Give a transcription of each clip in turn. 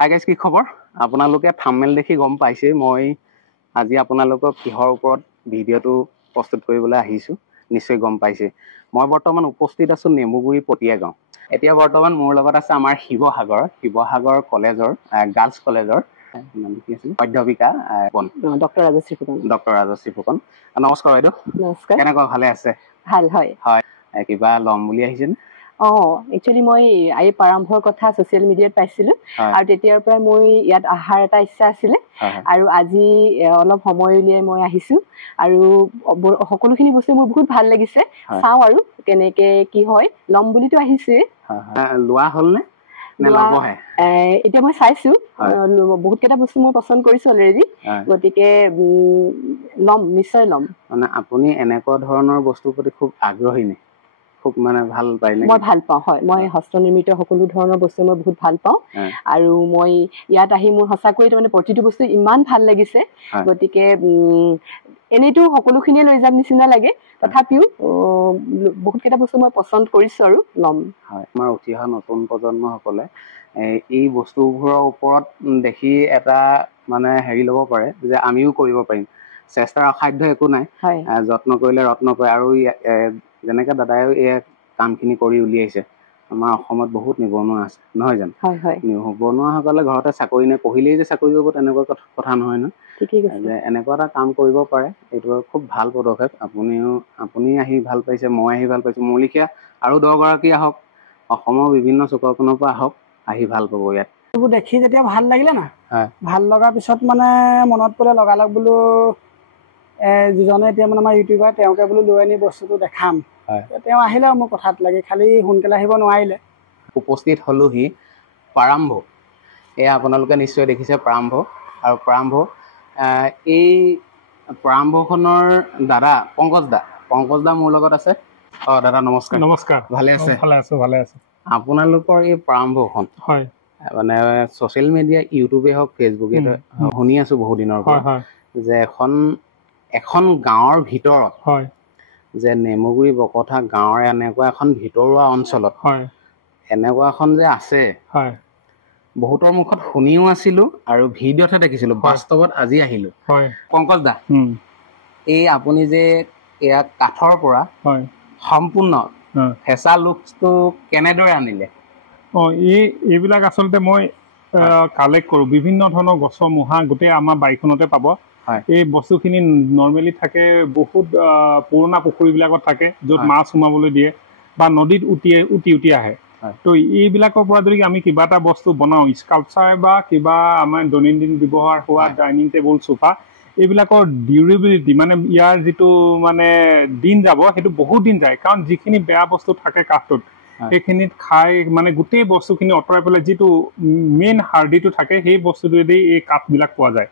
Hi guys, কি খবৰ? আপোনালোকে থাম্বনেল দেখি গম পাইছে মই আজি আপোনালোকক কিহৰ ওপৰত ভিডিঅ'টো প্ৰস্তুত কৰিবলৈ আহিছোঁ। নিশ্চয় গম পাইছে। মই বৰ্তমান উপস্থিত আছোঁ নেমুগুৰি পটীয়া গাঁও। এতিয়া বৰ্তমান মোৰ লগত আছে আমাৰ শিৱসাগৰ কলেজৰ গাৰ্লছ কলেজৰ কি আছিল অধ্যাপিকা ডক্টৰ ৰাজশ্ৰী ফুকন। নমস্কাৰ বাইদেউ। নমস্কাৰ। কেনেকুৱা, ভালে আছে? ভাল। হয় হয়। কিবা ল'ম বুলি আহিছেনে? একচুৱেলি মই এই প্ৰাৰম্ভৰ কথা ছ'চিয়েল মিডিয়াত পাইছিলোঁ আৰু তেতিয়াৰ পৰা মই ইয়াত অহাৰ এটা ইচ্ছা আছিলে আৰু আজি অলপ সময় উলিয়াই মই আহিছোঁ আৰু সকলোখিনি বস্তু মোৰ বহুত ভাল লাগিছে। চাওঁ আৰু কেনেকে কি হয়, ল'ম বুলিতো আহিছোৱে। লোৱা হ'লনে? এতিয়া মই চাইছোঁ, বহুত কেইটা বস্তু মই পচন্দ কৰিছোঁ অলৰেডি, গতিকে নিশ্চয় ল'ম। মানে আপুনি এনেকুৱা ধৰণৰ বস্তুৰ প্ৰতি খুব আগ্ৰহী নে? খুব মানে ভাল পায় নে? মই ভাল পাওঁ। হয়, মই হস্তনিৰ্মিত সকলো ধৰণৰ বস্তু মই বহুত ভাল পাওঁ আৰু মই ইয়াত আহি মোৰ সঁচাকৈয়ে তাৰমানে প্ৰতিটো বস্তু ইমান ভাল লাগিছে। গতিকে এনেইতো সকলোখিনিয়ে লৈ যাম নিচিনা লাগে, তথাপিও বহুত কেইটা বস্তু মই পচন্দ কৰিছোঁ আৰু ল'ম। হয়, আমাৰ উঠি অহা নতুন প্ৰজন্মসকলে এই বস্তুবোৰৰ ওপৰত দেখি এটা মানে হেৰি ল'ব পাৰে যে আমিও কৰিব পাৰিম। চেষ্টাৰ অসাধ্য একো নাই, যত্ন কৰিলে ৰত্ন পায়। আৰু যেনেকে দাদাইও এই কামখিনি কৰি উলিয়াইছে, আমাৰ অসমত বহুত নিবনুৱা আছে, নহয় জানো? নিবনুৱাসকলে ঘৰতে চাকৰি নে পঢ়িলেই যে চাকৰি কৰিব তেনেকুৱা কথা নহয় ন। যে এনেকুৱা এটা কাম কৰিব পাৰে, এইটো খুব ভাল পদক্ষেপ। আপুনি আহি ভাল পাইছে, মই আহি ভাল পাইছোঁ, মোৰ লিখীয়া আৰু 10গৰাকী আহক, অসমৰ বিভিন্ন চুককোণৰ পৰা আহক, আহি ভাল পাব। ইয়াত এইবোৰ দেখি যেতিয়া ভাল লাগিলে না, ভাল লগাৰ পিছত মানে মনত পৰিলে লগালগ বোলো যিজনে এতিয়া মানে আমাৰ ইউটিউবাৰ তেওঁকে বোলো লৈ আনি বস্তুটো দেখাম। তেওঁ আহিলে আৰু মোৰ কথাত লাগি, খালি সোনকালে আহিব নোৱাৰিলে। উপস্থিত হলোহি প্ৰাৰম্ভ। এয়া আপোনালোকে নিশ্চয় দেখিছে প্ৰাৰম্ভ। আৰু এই প্ৰাৰম্ভখনৰ দাদা পংকজ দা মোৰ লগত আছে। দাদা নমস্কাৰ। নমস্কাৰ। ভালে আছে? ভালে আছো। আপোনালোকৰ এই প্ৰাৰম্ভখন মানে ছ'চিয়েল মিডিয়া, ইউটিউবে হওক, ফেচবুকে শুনি আছো বহু দিনৰ পৰা যে এখন গাঁৱৰ ভিতৰত যে নেমুগুৰি বকথা গাঁৱৰ এনেকুৱা এখন ভিতৰুৱা অঞ্চলত এনেকুৱা এখন যে আছে, বহুতৰ মুখত শুনিও আছিলো আৰু ভিডিঅ'তহে দেখিছিলো, বাস্তৱত আজি আহিলো। পংকজ দা, এই আপুনি যে এয়া কাঠৰ পৰা সম্পূৰ্ণ ফেঁচা লুকটো কেনেদৰে আনিলে? এইবিলাক আচলতে মই কালেক্ট কৰোঁ। বিভিন্ন ধৰণৰ গছৰ মুহা গোটেই আমাৰ বাৰীখনতে পাব। এই বস্তুখিনি নৰ্মেলি থাকে বহুত পুৰণা পুখুৰীবিলাকত থাকে, য'ত মাছ সোমাবলৈ দিয়ে বা নদীত উটি আহে। তো এইবিলাকৰ পৰা যদি আমি কিবা এটা বস্তু বনাওঁ, স্কাল্পচাৰ বা কিবা আমাৰ দৈনন্দিন ব্যৱহাৰ হোৱা ডাইনিং টেবুল, চোফা, এইবিলাকৰ ডিউৰেবিলিটি মানে ইয়াৰ যিটো মানে দিন যাব, সেইটো বহুত দিন যায়। কাৰণ যিখিনি বেয়া বস্তু থাকে কাঠটোত, সেইখিনিত খাই মানে গোটেই বস্তুখিনি আঁতৰাই পেলাই যিটো মেইন হাৰ্ডিটো থাকে, সেই বস্তুটোৱেদি এই কাঠবিলাক পোৱা যায়।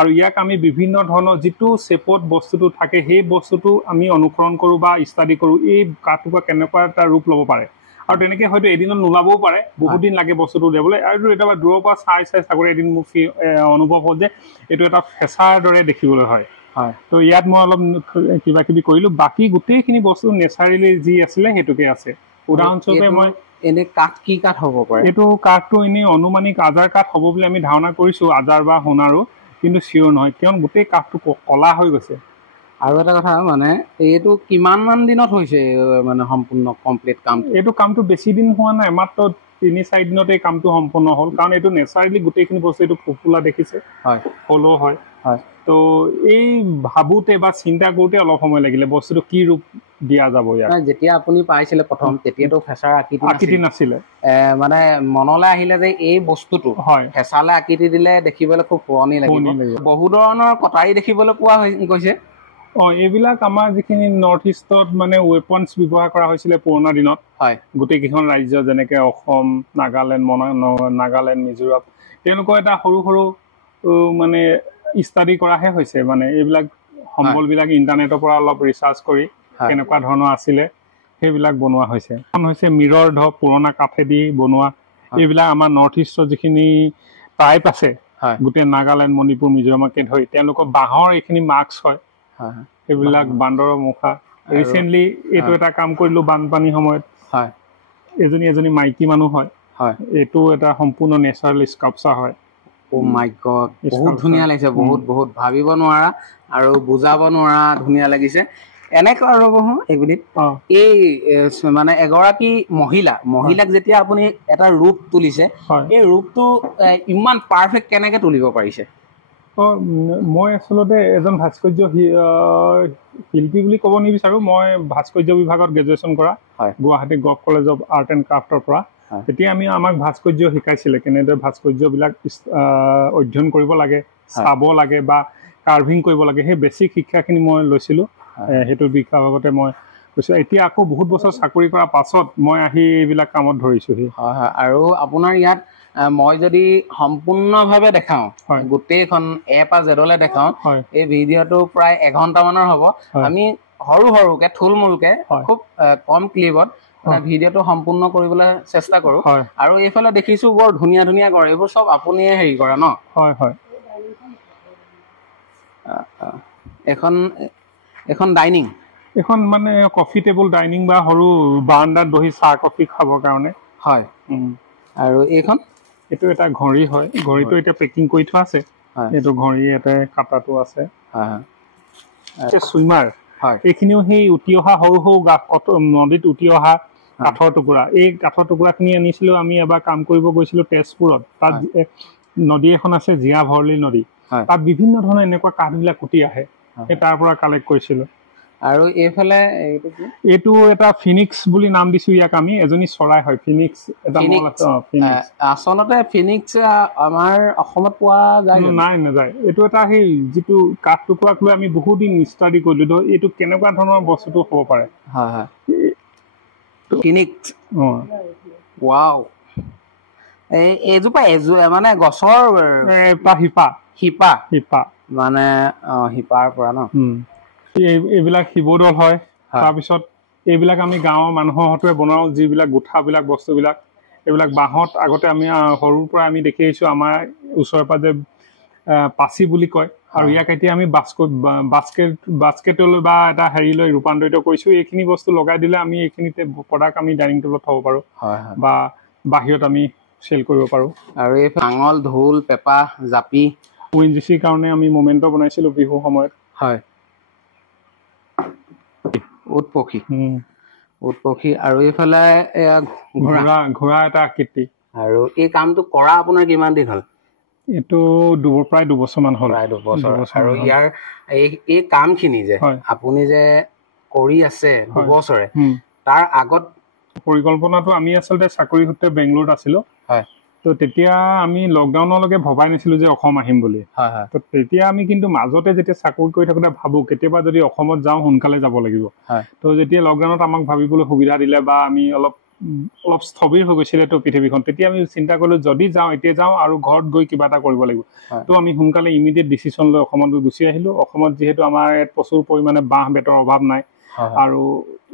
আৰু ইয়াক আমি বিভিন্ন ধৰণৰ যিটো শ্বেপত বস্তুটো থাকে, সেই বস্তুটো আমি অনুসৰণ কৰোঁ বা ষ্টাডি কৰোঁ, এই কাঠটোৰ পৰা কেনেকুৱা এটা ৰূপ ল'ব পাৰে। আৰু তেনেকৈ হয়তো এদিনত নোলাবও পাৰে, বহুত দিন লাগে বস্তুটো উলিয়াবলৈ। আৰু এটা দূৰৰ পৰা চাই থাকোঁতে এদিন মোৰ অনুভৱ হ'ল যে এইটো এটা ফেঁচাৰ দৰে দেখিবলৈ হয়। তো ইয়াত মই অলপ কিবা কিবি কৰিলোঁ, বাকী গোটেইখিনি বস্তু নেচাৰেলি যি আছিলে সেইটোকে আছে। উদাহৰণস্বৰূপে মই এনে কাঠ কি কাঠ হ'ব পাৰে? এইটো কাঠটো এনেই অনুমানিক আজাৰ কাঠ হ'ব বুলি আমি ধাৰণা কৰিছোঁ, আজাৰ বা সোণাৰু, কিন্তু চিয়ৰ নহয়, কিয়নো গোটেই কাঠটো কলা হৈ গৈছে। আৰু এটা কথা, মানে এইটো কিমান মান দিনত হৈছে মানে সম্পূৰ্ণ কমপ্লিট কাম? এইটো কামটো বেছি দিন হোৱা নাই, মাত্ৰ 3-4 দিনতে এই কামটো সম্পূৰ্ণ হ'ল। কাৰণ এইটো নেচাৰেলি গোটেইখিনি বস্তু এইটো ফুফুলা দেখিছে, হলো হয়। তো এই ভাবোঁতে বা চিন্তা কৰোঁতে অলপ সময় লাগিলে বস্তুটো কি ৰূপ দিয়া যাব ইয়াত। যেতিয়া আপুনি পাইছিলে প্ৰথম, তেতিয়াতো ফেঁচাৰ আকৃতি নাছিলে। মানে মনলৈ আহিলে যে এই বস্তুটো ফেঁচালে আকৃতি দিলে দেখিবলৈ খুব শুৱনি লাগিব। বহু ধৰণৰ কটাৰী দেখিবলৈ পোৱা গৈছে। এইবিলাক আমাৰ যিখিনি নৰ্থ ইষ্টত মানে ৱেপনছ ব্যৱহাৰ কৰা হৈছিলে পুৰণা দিনত, গোটেইকেইখন ৰাজ্য যেনেকৈ অসম, নাগালেণ্ড, মিজোৰাম, তেওঁলোকৰ এটা সৰু সৰু মানে ষ্টাডি কৰাহে হৈছে। মানে এইবিলাক সম্বলবিলাক ইণ্টাৰনেটৰ পৰা অলপ ৰিচাৰ্চ কৰি কেনেকুৱা ধৰণৰ আছিলে সেইবিলাক বনোৱা হৈছে। এখন হৈছে মিৰৰ ধৰক পুৰণা কাঠেদি বনোৱা। এইবিলাক আমাৰ নৰ্থ ইষ্টৰ যিখিনি ট্ৰাইব আছে, গোটেই নাগালেণ্ড, মণিপুৰ, মিজোৰামকে ধৰি, তেওঁলোকৰ বাঁহৰ এইখিনি মাস্ক হয়, সেইবিলাক বান্দৰৰ মুখা। ৰিচেণ্টলি এইটো এটা কাম কৰিলোঁ বানপানীৰ সময়ত, এজনী মাইকী মানুহ হয়, এইটো এটা সম্পূৰ্ণ নেচাৰেল স্কাল্পচাৰ হয়। ও মাই গড, বহুত ধুনীয়া লাগিছে, বহুত বহুত ভাবিব নোৱাৰা আৰু বুজাব নোৱাৰা ধুনীয়া লাগিছে। এনেকুৱা ৰ'ব এইবিধ এই মানে এগৰাকী মহিলাক যেতিয়া আপুনি এটা ৰূপ তুলিছে, এই ৰূপটো ইমান পাৰফেক্ট কেনেকে তুলিব পাৰিছে? মই আচলতে এজন ভাস্কৰ্য শিল্পী বুলি ক'ব নিবিচাৰোঁ। মই ভাস্কৰ্য বিভাগত গ্ৰেজুৱেশ্যন কৰা Guwahati Gov College of Art and ক্ৰাফ্টৰ পৰা। তেতিয়া আমাক ভাস্কৰ্য শিকাইছিলে, কেনেদৰে ভাস্কৰ্যবিলাক অধ্যয়ন কৰিব লাগে, চাব লাগে বা কাৰ্ভিং কৰিব লাগে। সেই বেছিক শিক্ষাখিনি মই লৈছিলোঁ, সেইটোৰ বিভাগতে মই কৈছোঁ। এতিয়া আকৌ বহুত বছৰ চাকৰি কৰাৰ পাছত মই আহি এইবিলাক কামত ধৰিছোঁহি। হয় হয়। আৰু আপোনাৰ ইয়াত মই যদি সম্পূৰ্ণভাৱে দেখাওঁ, গোটেইখন এ পৰা জেডলৈ দেখাওঁ, এই ভিডিঅ'টো প্ৰায় এঘণ্টামানৰ হ'ব। আমি সৰু সৰুকে থুলমূলকে খুব কম ক্লিপত ভিডিঅ'টো সম্পূৰ্ণ কৰিবলৈ চেষ্টা কৰোঁ। আৰু এইফালে দেখিছোঁ বৰ ধুনীয়া ধুনীয়া ঘৰ, এইবোৰ চব আপুনিয়ে হেৰি কৰা ন? হয় হয়। এখন ডাইনিং, এখন মানে কফি টেবুল ডাইনিং বা সৰু বাৰান্দাত বহি চাহ কফি খাবৰ কাৰণে। হয়। আৰু এইটো এটা ঘড়ী হয়। ঘড়ীটো এতিয়া পেকিং কৰি থোৱা আছে। এইটো ঘড়ী ইয়াতে কাটাটো আছে। চুইমাৰ, এইখিনিও সেই উটি অহা সৰু সৰু নদীত উটি অহা কাঠৰ টুকুৰা। এই কাঠৰ টুকুৰাখিনি আনিছিলোঁ আমি এবাৰ কাম কৰিব গৈছিলোঁ তেজপুৰত। তাত নদী এখন আছে, জীয়া ভৰলী নদী। তাত বিভিন্ন ধৰণৰ এনেকুৱা কাঠবিলাক উটি আহে, সেই তাৰ পৰা কালেক্ট কৰিছিলোঁ। আৰু এইফালে এইটো এটা ফিনিক্স বুলি নাম দিছোঁ ইয়াক আমি। এজনী চৰাই হয় ফিনিক্স, এটা মল আছে। আচলতে ফিনিক্স আমাৰ অসমত পোৱা যায়? নাযায়। এইটো এটা সেই যিটো কাঠ টুকুৰাক লৈ আমি বহুত দিন ষ্টাডি কৰিলোঁ, এইটো কেনেকুৱা ধৰণৰ বস্তুটো হ'ব পাৰে। হয় হয়, ফিনিক্স। ৱাও, এইজোপা মানে গছৰ শিপা মানে শিপাৰ পৰা ন? এইবিলাক শিৱদৌল হয়। তাৰপিছত এইবিলাক আমি গাঁৱৰ মানুহৰ হতুৱাই বনাওঁ, যিবিলাক গোঁঠাবিলাক বস্তুবিলাক। এইবিলাক বাঁহত আগতে আমি সৰুৰ পৰা আমি দেখি আহিছোঁ। আমাৰ ওচৰে পাজৰে পাচি বুলি কয়, আৰু ইয়াক এতিয়া আমি বাস্কেটলৈ বা এটা হেৰিলৈ ৰূপান্তৰিত কৰিছোঁ। এইখিনি বস্তু লগাই দিলে আমি এইখিনিতে প্ৰডাক্ট আমি ডাইনিং টেবুলত থ'ব পাৰোঁ বা বাহিৰত আমি চেল কৰিব পাৰোঁ। আৰু এই নাঙল, ঢোল, পেঁপা, জাপি, ONGC কাৰণে আমি মমেণ্ট বনাইছিলোঁ বিহুৰ সময়ত। হয়, উট পক্ষী। আৰু এইফালে ঘোঁৰা এটা আকৃতি। আৰু এই কামটো কৰা আপোনাৰ কিমান দিন হ'ল? এইটো প্ৰায় 2 বছৰমান হ'ল। প্ৰায় 2 বছৰ। আৰু ইয়াৰ এই কামখিনি যে আপুনি যে কৰি আছে 2 বছৰে, তাৰ আগত পৰিকল্পনাটো আমি আচলতে চাকৰি সূত্ৰে বেংগলোৰত আছিলোঁ। তো তেতিয়া আমি লকডাউনলৈকে ভবাই নাছিলোঁ যে অসম আহিম বুলি। তো তেতিয়া আমি কিন্তু মাজতে যেতিয়া চাকৰি কৰি থাকোঁতে ভাবোঁ কেতিয়াবা যদি অসমত যাওঁ সোনকালে যাব লাগিব। তো যেতিয়া লকডাউনত আমাক ভাবিবলৈ সুবিধা দিলে বা আমি অলপ স্থবিৰ হৈ গৈছিলে তো পৃথিৱীখন, তেতিয়া আমি চিন্তা কৰিলোঁ যদি যাওঁ এতিয়া যাওঁ আৰু ঘৰত গৈ কিবা এটা কৰিব লাগিব। তো আমি সোনকালে ইমিডিয়েট ডিচিশ্যন লৈ অসমত গুচি আহিলোঁ। অসমত যিহেতু আমাৰ ইয়াত প্ৰচুৰ পৰিমাণে বাঁহ বেতৰ অভাৱ নাই, আৰু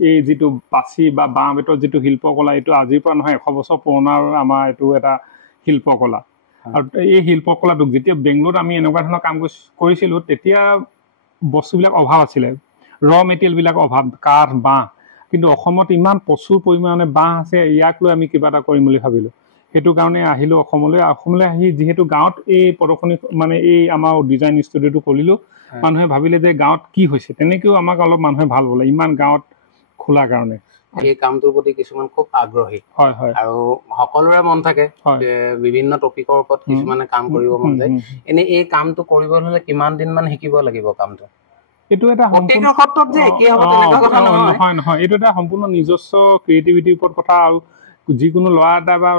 এই যিটো পাচি বা বাঁহ বেতৰ যিটো শিল্পকলা, এইটো আজিৰ পৰা নহয় 100 বছৰ পুৰণা আমাৰ এইটো এটা শিল্পকলা। আৰু এই শিল্পকলাটোক যেতিয়া বেংগলোৰত আমি এনেকুৱা ধৰণৰ কাম কৰিছিলোঁ, তেতিয়া বস্তুবিলাক অভাৱ আছিলে, মেটেৰিয়েলবিলাক অভাৱ, কাঠ, বাঁহ। কিন্তু অসমত ইমান প্ৰচুৰ পৰিমাণে বাঁহ আছে, ইয়াক লৈ আমি কিবা এটা কৰিম বুলি ভাবিলোঁ। সেইটো কাৰণে আহিলোঁ অসমলৈ আহি যিহেতু গাঁৱত এই প্ৰদৰ্শনী মানে এই আমাৰ ডিজাইন ষ্টুডিঅ'টো খুলিলোঁ, মানুহে ভাবিলে যে গাঁৱত কি হৈছে, তেনেকৈও আমাক অলপ মানুহে ভাল পালে ইমান গাঁৱত খোলাৰ কাৰণে। এই কামটোৰ প্ৰতি কিছুমান খুব আগ্ৰহী। আৰু সকলোৰে মন থাকে বিভিন্ন টপিকৰ ওপৰত কিছুমানে কাম কৰিব মন যায়। এনেই এই কামটো কৰিবলৈ হ'লে কিমান দিন মান শিকিব লাগিব কামটো? এইটো এটা নহয়, এইটো এটা সম্পূৰ্ণ নিজস্ব ক্ৰিয়েটিভিটিৰ ওপৰত কথা। আৰু যিকোনো ল'ৰা এটা বা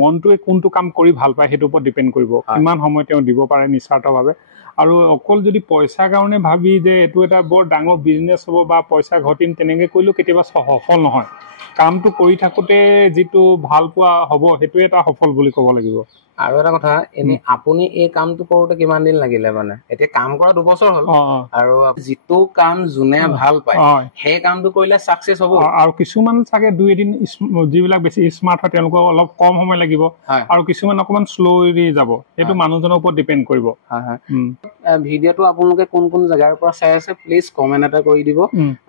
মনটোৱে কোনটো কাম কৰি ভাল পায় সেইটোৰ ওপৰত ডিপেণ্ড কৰিব, কিমান সময় তেওঁ দিব পাৰে নিস্বাৰ্থভাৱে। আৰু অকল যদি পইচাৰ কাৰণে ভাবি যে এইটো এটা বৰ ডাঙৰ বিজনেছ হ'ব বা পইচা ঘটিম তেনেকৈ কৰিলেও কেতিয়াবা সফল নহয়। কামটো কৰি থাকোঁতে যিটো ভাল পোৱা হ'ব সেইটোৱে এটা সফল বুলি ক'ব লাগিব। আৰু এটা কথা এনে আপুনি এই কামটো কৰোতে কিমান দিন লাগিলে মানে এতিয়া কাম কৰা 2 বছৰ হ'ল আৰু যিটো কাম যোনে ভাল পায় সেই কামটো কৰিলে সাকসেস হ'ব আৰু কিছুমান চাগে 2 দিন যিবিলাক বেছি স্মাৰ্ট হয় তেওঁলোকক অলপ কম সময় লাগিব আৰু কিছুমান অকমান স্লোলি যাব এইটো মানুহজনৰ ওপৰত ডিপেন্ড কৰিব ভিডিঅ'টো আপোনালোকে কোন কোন জায়গাৰ পৰা চাই আছে প্লিজ কমেন্ট এটা কৰি দিব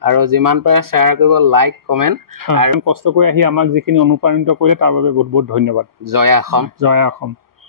আৰু যিমান পাৰে শেয়াৰ কৰিব লাইক কমেন্ট আৰু কষ্ট কৰি আহি আমাক যিখিনি অনুপ্ৰাণিত কৰিলে তাৰ বাবে বহুত বহুত ধন্যবাদ জয় অসম জয় অসম